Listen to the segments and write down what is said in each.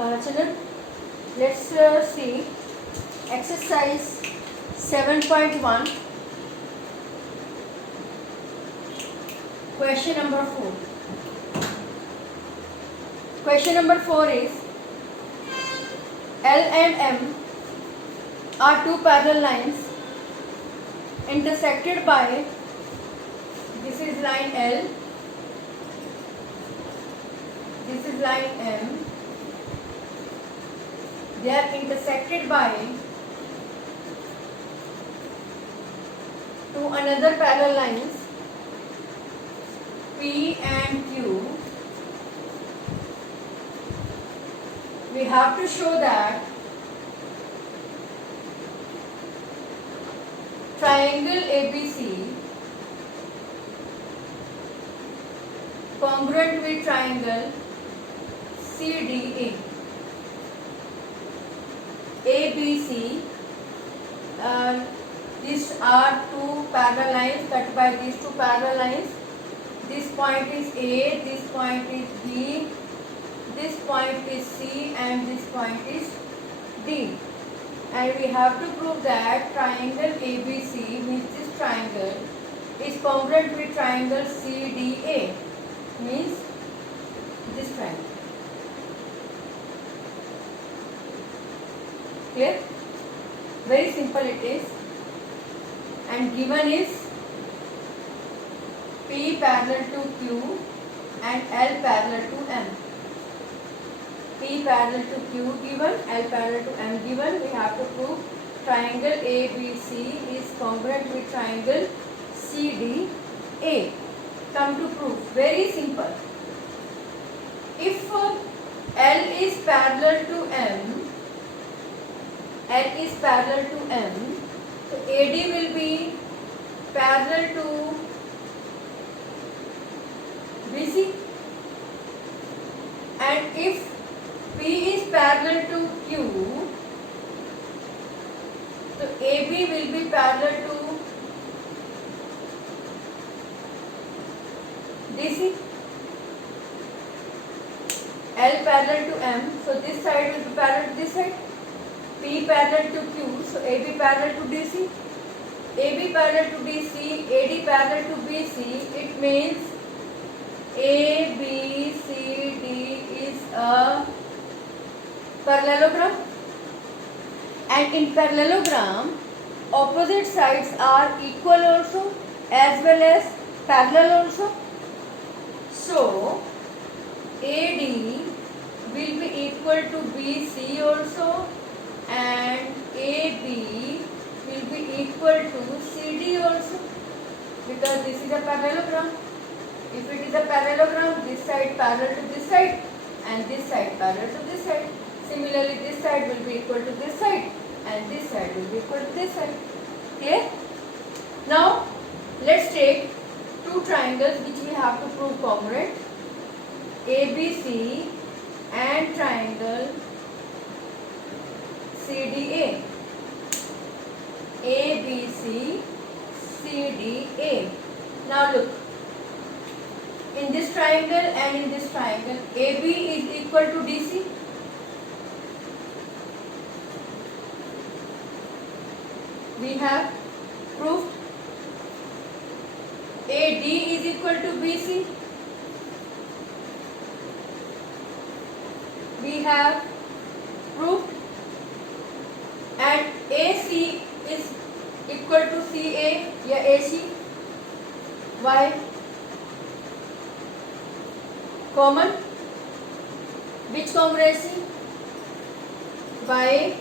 Children, let's see exercise 7.1, question number 4. Question number 4 is L and M are two parallel lines intersected by, this is line L, this is line M. They are intersected by two another parallel lines P and Q. We have to show that triangle ABC congruent with triangle CDA. ABC, these are two parallel lines cut by these two parallel lines. This point is A, this point is B, this point is C, and this point is D. And we have to prove that triangle ABC, means this triangle, is congruent with triangle CDA, means this triangle. Clear? Very simple it is. And given is P parallel to Q and L parallel to M. P parallel to Q given, L parallel to M given. We have to prove triangle ABC is congruent with triangle CDA. Come to proof. Very simple. If L is parallel to M, L is parallel to M, so AD will be parallel to BC, and if P is parallel to Q, so AB will be parallel to DC. L parallel to M, so this side will be parallel to this side. P parallel to Q, so AB parallel to DC. AB parallel to DC, AD parallel to BC. It means A, B, C, D is a parallelogram. And in parallelogram, opposite sides are equal also as well as parallel also. So, AD will be equal to BC also, and AB will be equal to CD also, because this is a parallelogram. If it is a parallelogram, this side parallel to this side and this side parallel to this side. Similarly, this side will be equal to this side and this side will be equal to this side. Clear? Now, let's take two triangles which we have to prove congruent. ABC and triangle CDA. ABC, CDA. Now look, in this triangle and in this triangle, AB is equal to DC. We have proved AD is equal to BC. We have proved, and AC is equal to CA या AC. Why? Common. Which congruency? By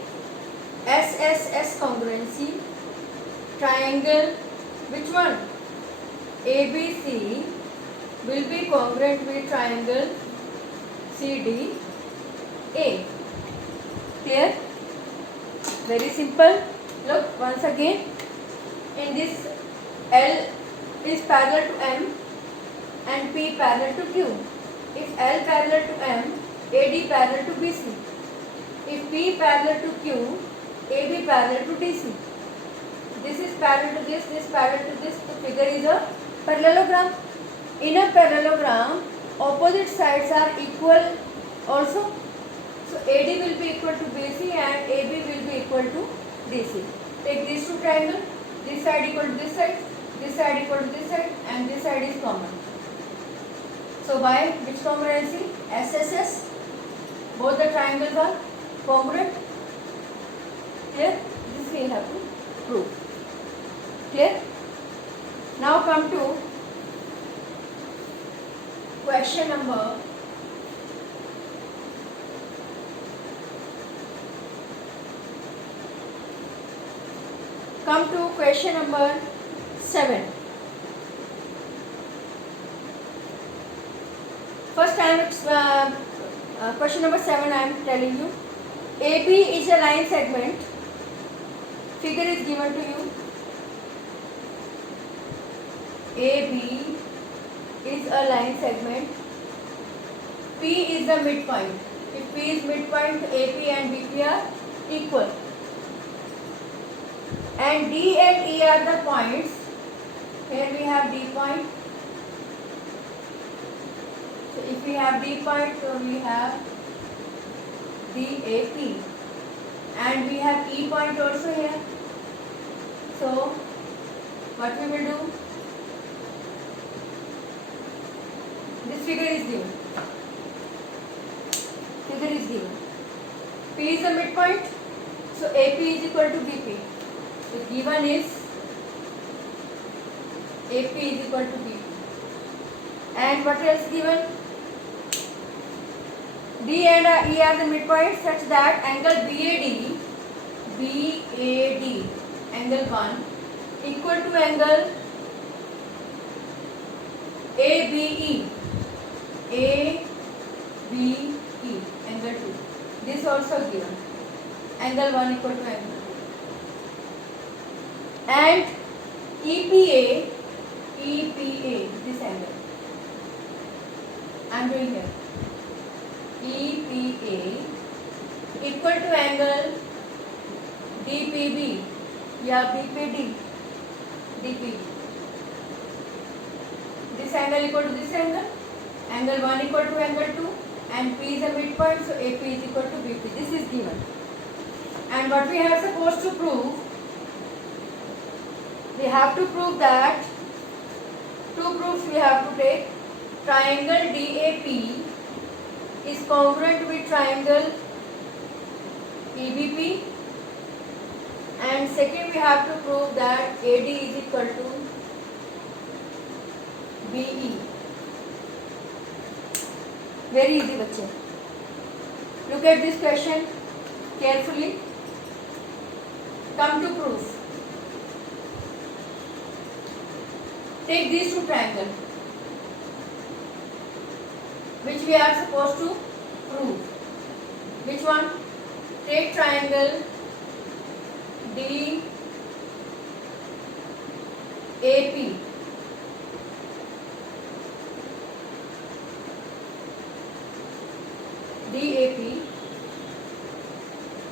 SSS congruency. Triangle, which one? ABC will be congruent with triangle CDA. Clear? Very simple. Look once again. In this, L is parallel to M and P parallel to Q. If L parallel to M, AD parallel to BC. If P parallel to Q, AB parallel to DC. This is parallel to this parallel to this. The figure is a parallelogram. In a parallelogram, opposite sides are equal also. So AD will be equal to BC and AB will be equal to DC. Take these two triangles, this side equal to this side equal to this side, and this side is common. So by which congruency? SSS. Both the triangles are congruent. Clear? This we have to prove. Clear? Now come to question number 7. First time question number 7 I am telling you. AB is a line segment. Figure is given to you. AB is a line segment. P is the midpoint. If P is midpoint, AP and BP are equal. And D and E are the points. Here we have D point. So if we have D point, so we have DAP. And we have E point also here. So what we will do? This figure is given. P is the midpoint. So AP is equal to BP. So given is AP is equal to BP. And what else given? D and E are the midpoint such that angle BAD, angle 1 equal to angle ABE, angle 2. This also given. Angle 1 equal to angle 2. And EPA, this angle. I am doing here. EPA equal to angle DPB, BPD, DPB. This angle equal to this angle. Angle 1 equal to angle 2. And P is a midpoint, so AP is equal to BP. This is given. And what we are supposed to prove? We have to prove that two proofs we have to take. Triangle DAP is congruent with triangle EBP. And second, we have to prove that AD is equal to BE. Very easy, bachche. Look at this question carefully. Come to proof. Take these two triangles, which we are supposed to prove. Which one? Take triangle DAP.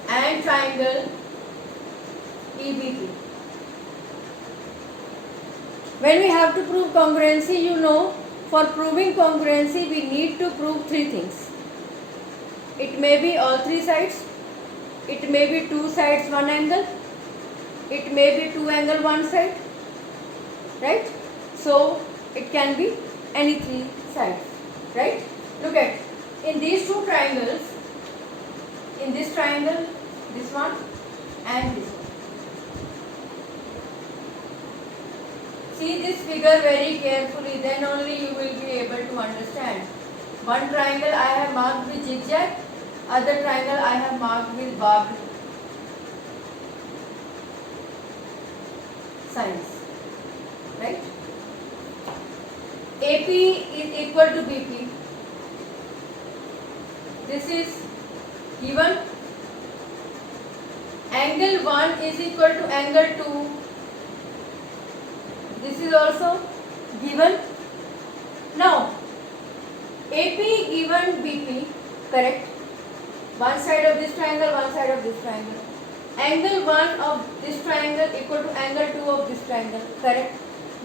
And triangle EBP. When we have to prove congruency, you know, for proving congruency we need to prove three things. It may be all three sides, it may be two sides one angle, it may be two angle one side, right? So it can be any three sides, right? Look at, in these two triangles, in this triangle, this one and this one. See this figure very carefully, then only you will be able to understand. One triangle I have marked with zigzag, other triangle I have marked with barbed signs, right? AP is equal to BP. This is given. Angle 1 is equal to angle 2. This is also given. Now, AP given BP, correct? One side of this triangle, one side of this triangle. Angle 1 of this triangle equal to angle 2 of this triangle, correct?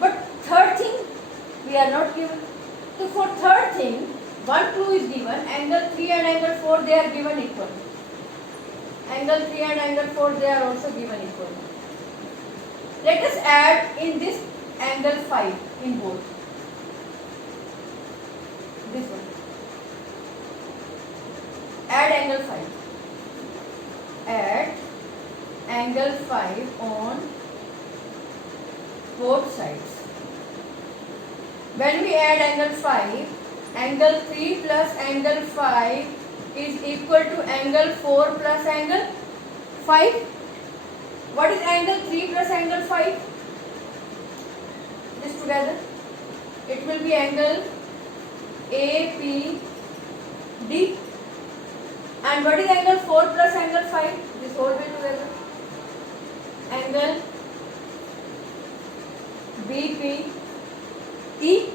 But third thing, we are not given. So for third thing, one clue is given, angle 3 and angle 4, they are given equal. Angle 3 and angle 4, they are also given equal. Let us add in this angle 5 in both. This one. Add angle 5. Add angle 5 on both sides. When we add angle 5, angle 3 plus angle 5 is equal to angle 4 plus angle 5. What is angle 3 plus angle 5? This together. It will be angle APD. And what is angle 4 plus angle 5? This whole way together. Angle BPE.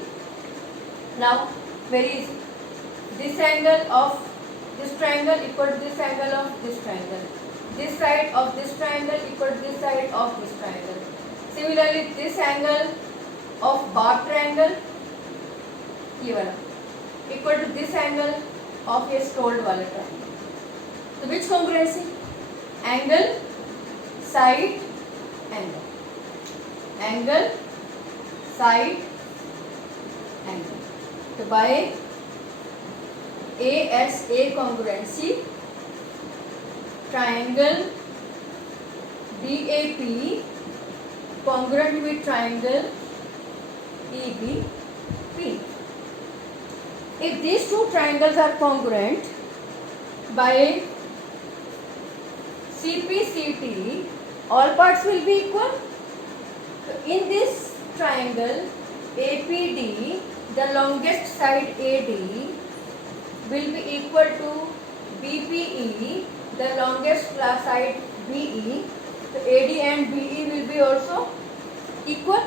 Now, very easy. This angle of this triangle equal to this angle of this triangle. This side of this triangle equal to this side of this triangle. Similarly, this angle of bar triangle equal to this angle of a scrolled wala triangle. So, which congruency? Angle, side, angle. Angle, side, angle. So, by ASA congruency, triangle DAP congruent with triangle EBP. If these two triangles are congruent, by CPCT, all parts will be equal. So in this triangle APD, the longest side AD will be equal to BPE, the longest side BE. So AD and BE will be also equal.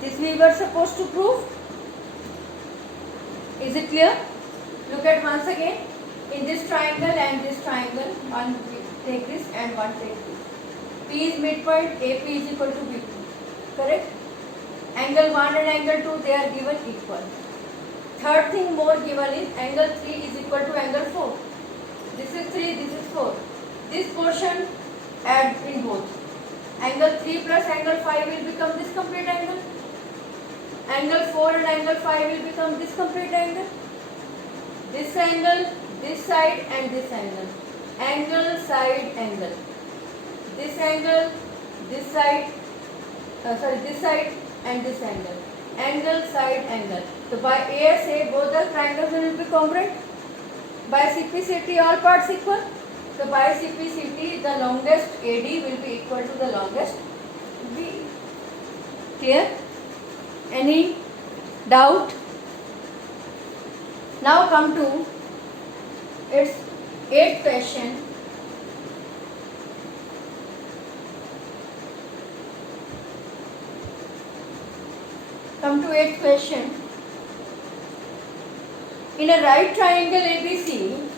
This we were supposed to prove. Is it clear? Look at once again. In this triangle and this triangle, one take this and one take this. P is midpoint, AP is equal to BP. Correct? Angle 1 and angle 2, they are given equal. Third thing more given is angle 3 is equal to angle 4. This is 3, this is 4. This portion add in both. Angle 3 plus angle 5 will become this complete angle. Angle 4 and angle 5 will become this complete angle. This angle, this side and this angle. Angle, side, angle. This angle, this side, this side and this angle. Angle, side, angle. So by ASA, both the triangles will be congruent. By CPCT, all parts equal. So by CPCT, the longest AD will be equal to the longest B. Clear? Any doubt? Now come to its 8th question. Come to 8th question. In a right triangle ABC,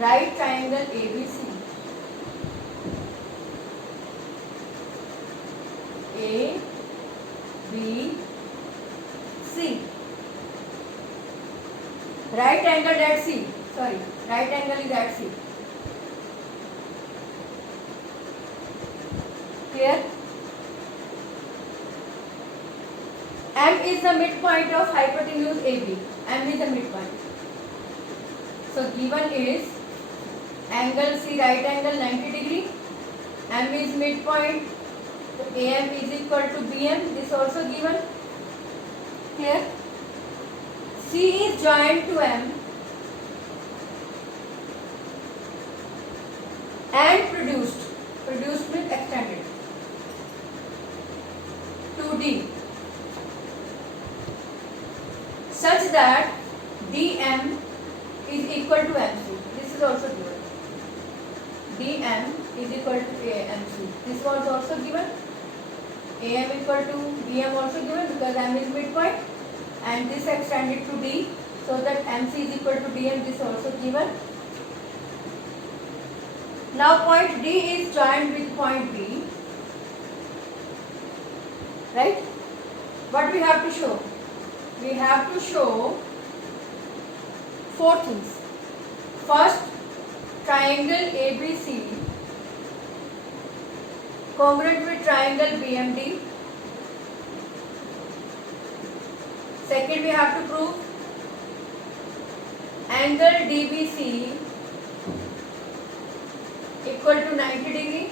right triangle ABC, A, B, C. Right angle at C. Sorry, right angle is at C. Clear? M is the midpoint of hypotenuse AB. M is the midpoint. So given is angle C, right angle 90 degree. M is midpoint. So AM is equal to BM. This also given. Clear? C is joined to M and produced with extended to D, such that DM is equal to MC. This is also given. DM is equal to AMC. This was also given. AM equal to BM also given because M is midpoint. And this extended to D, so that MC is equal to DM. This also given. Now point D is joined with point B, right? What we have to show? We have to show 4 things. First, triangle ABC congruent with triangle BMD. Second, we have to prove angle DBC equal to 90 degree.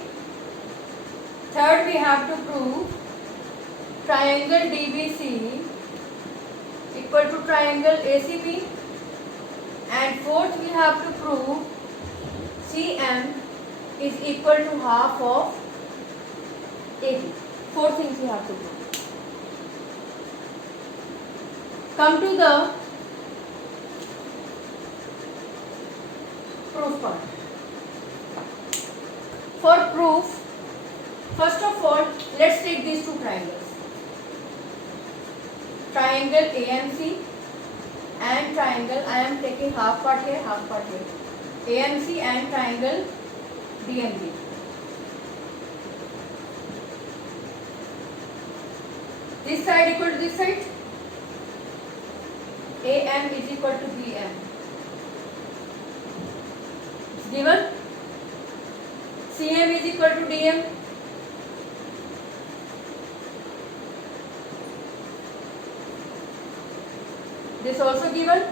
Third, we have to prove triangle DBC equal to triangle ACB. And fourth, we have to prove CM is equal to half of AB. Four things we have to prove. Come to the proof part. For proof, first of all, let's take these two triangles. Triangle AMC and triangle, I am taking half part here, half part here. AMC and triangle DMB. This side equal to this side. AM is equal to BM. It's given. CM is equal to DM. This also given.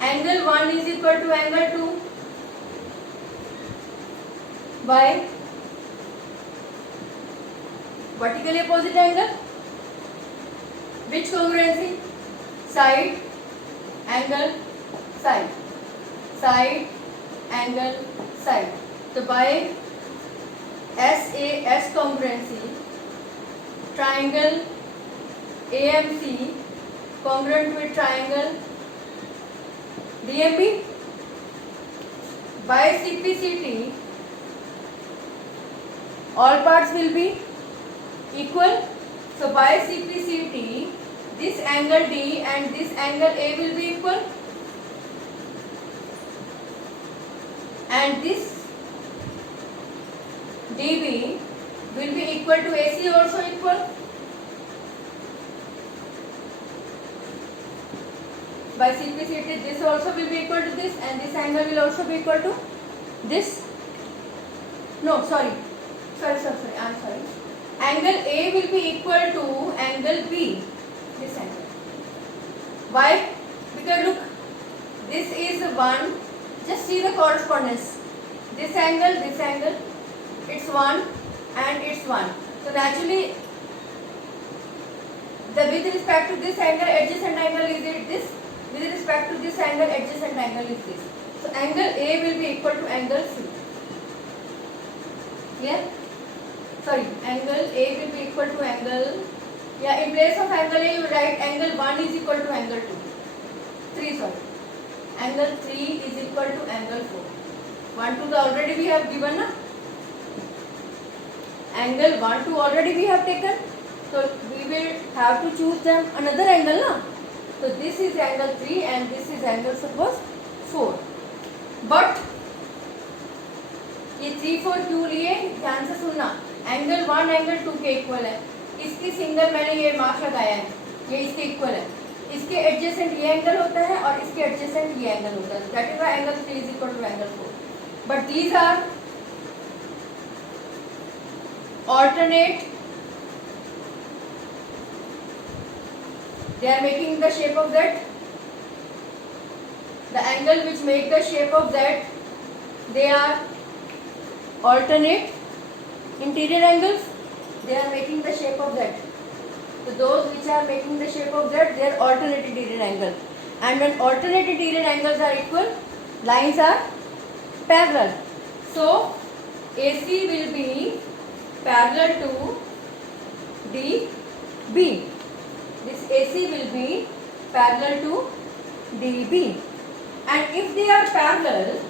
Angle 1 is equal to angle 2 by vertically opposite angle. Which congruency? Side, angle, side. Side, angle, side. So by SAS congruency, triangle AMC congruent with triangle DMB. By CPCT, all parts will be equal. So by CPCT, this angle D and this angle A will be equal, and this DB will be equal to AC also equal. By CPCT, this also will be equal to this, and this angle will also be equal to this. No, sorry. I am sorry. Angle A will be equal to angle B. This angle. Why? Because look, this is 1. Just see the correspondence. This angle, it's 1 and it's 1. So naturally, with respect to this angle, adjacent angle is this. With respect to this angle, adjacent angle is this. So angle A will be equal to angle C. Clear? Sorry, angle A will be equal to angle. Yeah, in place of angle A, you write angle 1 is equal to angle 2. 3, sorry. Angle 3 is equal to angle 4. 1, 2 already we have given, na? Angle 1, 2 already we have taken. So we will have to choose them another angle, na? So this is angle 3 and this is angle suppose 4. But ये 3, 4 क्यों लिए? ध्यान से सुनना. Angle 1 angle 2 के equal है. इसकी single मैंने ये मार्क लगाया है, ये इसके इक्वल है. इसके एडजेसेंट ये एंगल होता है और इसके एडजेसेंट ये एंगल होता है. That is why angle 3 is equal to angle 4. But these are alternate. They are making the shape of that. The angle which make the shape of that, they are alternate interior angles. They are making the shape of that. So those which are making the shape of that, they are alternate interior angle. And when alternate interior angles are equal, lines are parallel. So AC will be parallel to DB. This AC will be parallel to DB. And if they are parallel,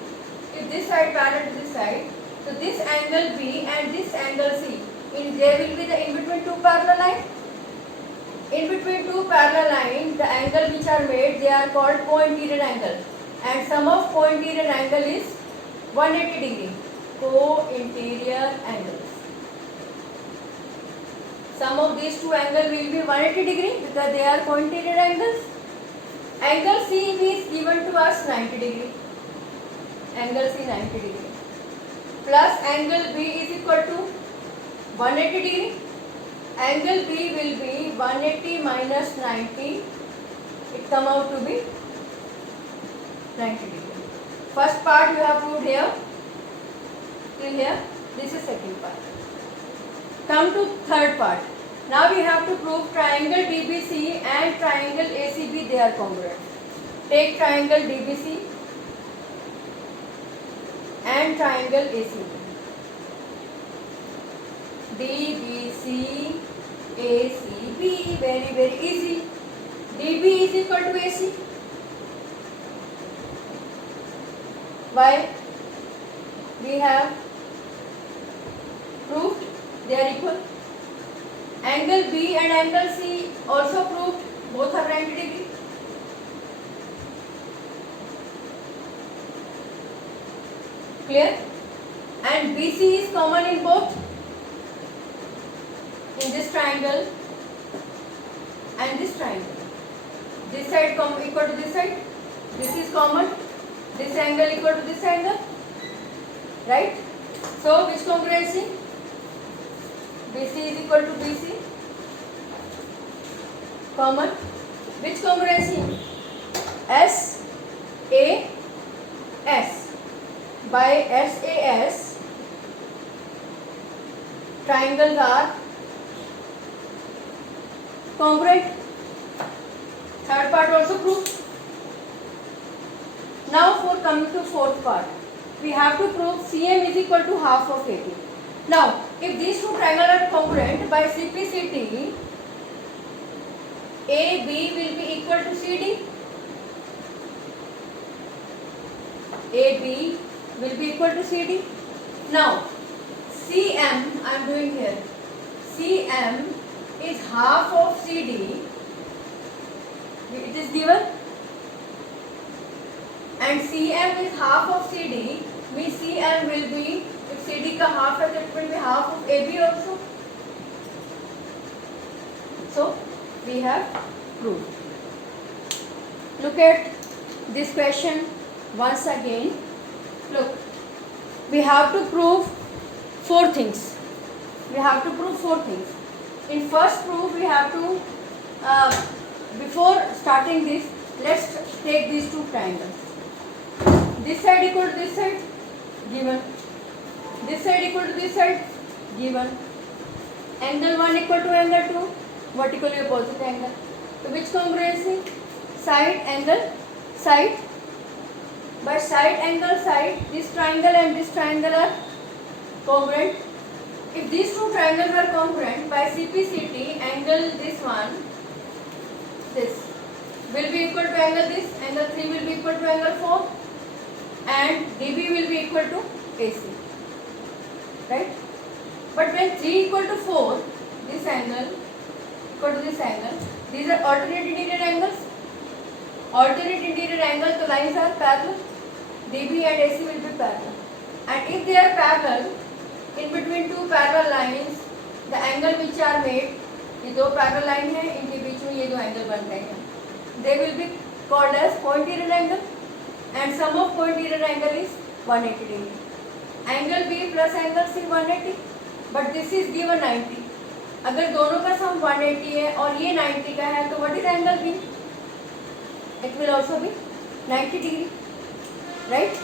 if this side parallel to this side, so this angle B and this angle C, there will be the in between two parallel lines. In between two parallel lines, the angle which are made, they are called co-interior angle. And sum of co-interior angle is 180 degree. Co-interior angles. Sum of these two angles will be 180 degree because they are co-interior angles. Angle CB is given to us 90 degree. angle C 90 degree, plus angle B is equal to 180 degree. Angle B will be 180 minus 90. It come out to be 90 degree. First part you have proved here till here. This is second part. Come to third part. Now we have to prove triangle DBC and triangle ACB, they are congruent. Take triangle DBC and triangle ACB. DBC, ACB, very easy. DB is equal to AC. Why? We have proved they are equal. Angle B and angle C also proved, both are 90 degree. Clear? And BC is common in both, in this triangle and this triangle. This side equal to this side. This is common. This angle equal to this angle. Right? So which congruency? BC is equal to BC. Common. Which congruency? SAS. By SAS, triangles are congruent. Third part also proved. Now for coming to fourth part, we have to prove CM is equal to half of AB. Now, if these two triangles are congruent, by CPCT, AB will be equal to CD. AB will be equal to CD. Now, CM, I am doing here, CM is half of CD, it is given, and CM is half of CD, means CM will be, if CD ka half है, it will be half of AB also. So, we have proved. Look at this question once again. Look, we have to prove four things. We have to prove four things. In first proof, we have to, before starting this, let's take these two triangles. This side equal to this side, given. This side equal to this side, given. Angle 1 equal to angle 2, vertically opposite angle. So which congruency? Side, angle, side. By side, angle, side, this triangle and this triangle are congruent. If these two triangles are congruent, by CPCT, angle this one, this, will be equal to angle this, angle 3 will be equal to angle 4, and DB will be equal to AC. Right? But when 3 equal to 4, this angle equal to this angle, these are alternate interior angles. Alternate interior angles, the lines are parallel. DB and AC will be parallel. And if they are parallel, in between two parallel lines, the angle which are made, ये दो parallel line है, इनके बीच में ये दो angle बन रहे हैं. They will be called as cointerior angle, and sum of cointerior angle is 180 degree. Angle B plus angle C 180, but this is given 90. अगर दोनों का sum 180 है और ये 90 का है, तो what is angle B? It will also be 90 degree. Right?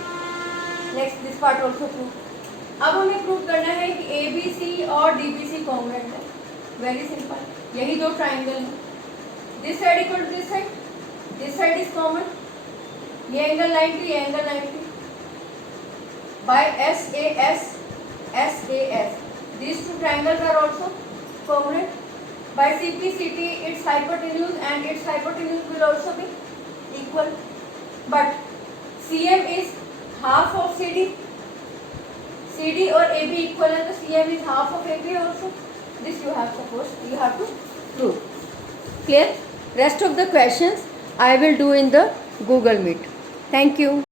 Next, this part also prove. अब हमें प्रूव करना है कि ABC और DBC कॉन्ग्रुएंट है. Very simple. यही दो ट्राइंगल हैं. This side equal to this side. This side is common. ये एंगल 90, ये angle 90. By SAS, these two triangles are also congruent. By CPCT, its hypotenuse and its hypotenuse will also be equal. But CM is half of CD. CD और AB equal है, तो CM is half of AB also. This you have to prove. Clear? Rest of the questions I will do in the Google Meet. Thank you.